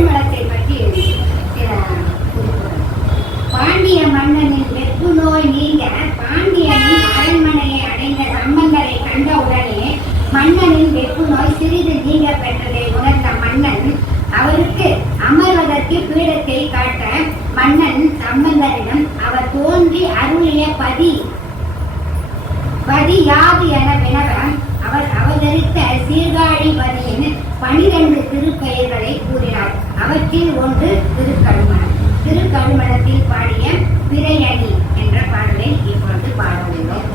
கழுமலத்தை பற்றி பாண்டிய மன்னனின் வெப்பு நோய் நீங்க பாண்டியனின் அரண்மனையை அடைந்த சம்பந்தரை கண்டவுடனே மன்னனின் வெப்பு நோய் சிறிது நீங்க பெற்றதை உணர்ந்த மன்னன் அவருக்கு அமர்வதற்கு பீடத்தை காட்ட மன்னன் சம்பந்தரிடம் அவர் தோன்றி அருளிய பதி யாது என வினவ அவர் அவதரித்த சீர்காழி பதியின் 12 திருப்பெயர்களை கூறினார். அவற்றில் ஒன்று திருக்கழுமலம். திருக்கழுமலத்தில் பாடிய பிறையணி என்ற பாடலை இப்பொழுது பாடுகிறோம்.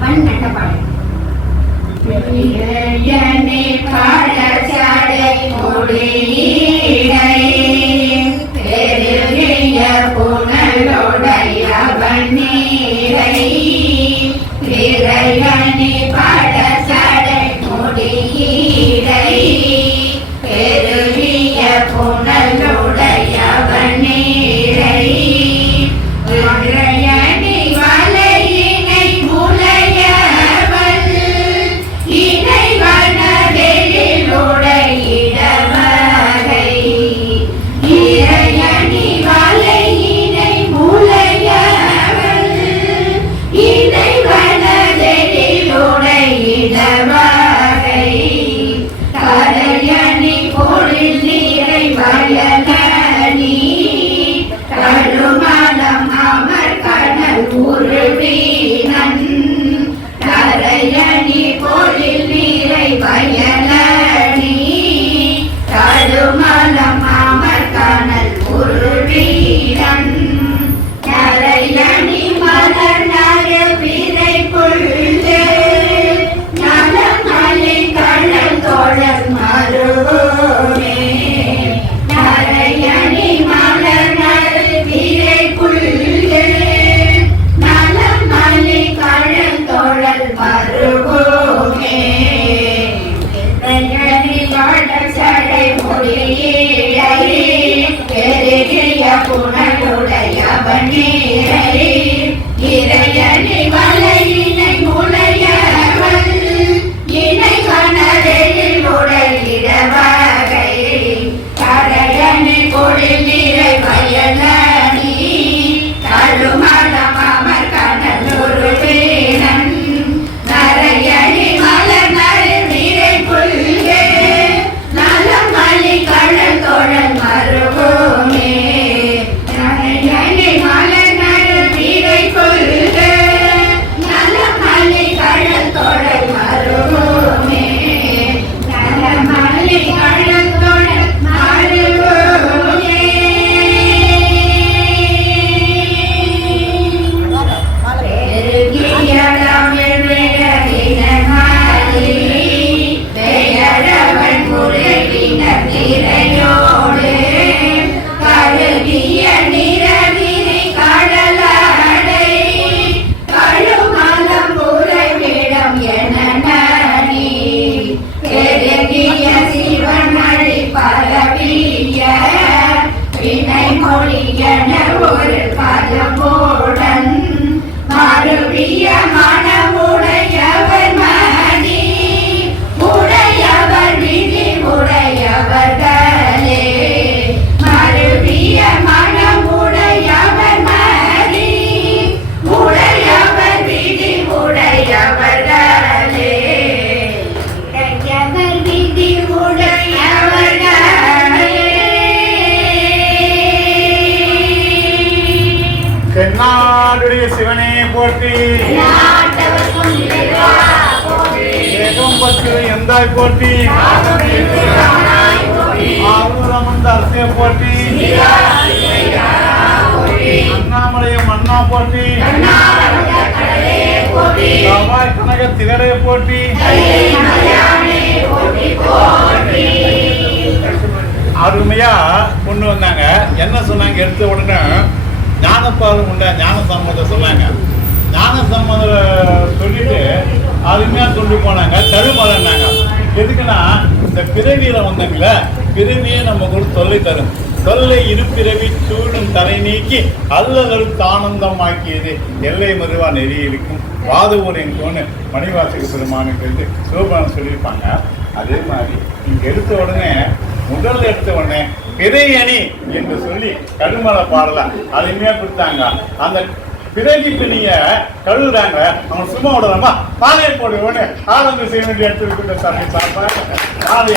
பன்னெண்டு பாடல். பிறையணி பாடசாலை முடியீடை பெருகிய புனலுடைய வண்ணீரை பிறையணி பாடசாலை முடியீடை பெருகிய புனலுடைய வண்ணீரை பிறையணி வலையினை முளையவள் இணை வனதெழிலுடையிடவகை இறையணி வலையினை முளையவள் இணை வனதெழிலுடையிடவகை கரையணி பொழில் நீரை வயலணி கழுமலம் அமர் கடல் உருவீனன் கரையணி பொழில் நீரை வயலணி கழுமலம் அமர் கடல் உருவீனன் கரையணி மலர் நறு பிறை புள்ளு நலமலை கடல் தோழர் மருகோனே கரையணி மலர் நறு பிறை புள்ளு நலமலை கடல் தோழர் மருகோனே பிறையணி பாடசாலை முடியீடை பெருகிய புனலுடைய வண்ணீரை இறையணி வலையினை முளையவள் இணை வனதெழில் உடையிடவகை கரையணி பொழில் நீரை வயலணி கழுமலம் அமர் கடல் உருவீனன் நரையணி மலர் நறு நீரை புல்கு நலமலி கடல் தோழல் மருகோனே நரையணி மலர் நறு நீரை புல்கு நலமலி கடல் தோழல் மருகோனே நலமலி கடல் தோழல் மருகோனே. பெருகியளவில் விரவினமாலி பெயரவன் முறைவினர் நிறையோடு கருகிய நிறவினை கடலாடை கழுமலம் உறைவிடம் என நாடி பெருகிய சிவனடி பரவிய வினை மொழியன ஒரு பதமோடன் மருவிய மனமுடையவர் மதி உடையவர் விதி உடையவர்களே மருவிய மனமுடையவர் மதி உடையவர் விதி உடையவர்களே உடையவர் விதி உடையவர்களே. தென்னாடுடைய சிவனே போற்றி ஏகம் பற்று எந்தாய் போற்றி ஆரூரமந்த அரசிய போற்றி அண்ணாமலைய மன்னா போற்றி செவ்வாய் கனக திகழே போற்றி அருமையா கொண்டு வந்தாங்க. என்ன சொன்னாங்க? எடுத்த உடனே ஞானப்பாலும் உண்ட ஞான சம்பந்தம் சொன்னாங்க. ஞான சம்பந்தம் சொல்லிட்டு அருமையா சொல்லி போனாங்க. கழுமலன்னாங்க. எதுக்குன்னா இந்த பிறவியில வந்தாங்கல்ல, பிறவியே நம்ம கூட தொல்லை தரும். தொல்லை இருப்பிறவி சூழும் தலை நீக்கி அல்லதற்கு ஆனந்தம் ஆக்கியது எல்லை மறுவா நெறி இருக்கும் வாதவூர் எங்கோன்னு மணிவாசக பெருமானுக்கு சிவபெருமான் சொல்லியிருப்பாங்க. அதே மாதிரி இங்கே எடுத்த உடனே முதல்ல எடுத்த உடனே பிறை அணி என்று சொல்லி கடுமலை பாடலாம் அருமையா கொடுத்தாங்க. அந்த பிறகு இப்ப நீங்க கழுவுறாங்க, அவங்க சும்மா விடலாமா பாலையை போடுவோன்னு ஆரம்பம் செய்ய வேண்டிய இடத்துல சாமி சாப்பாடு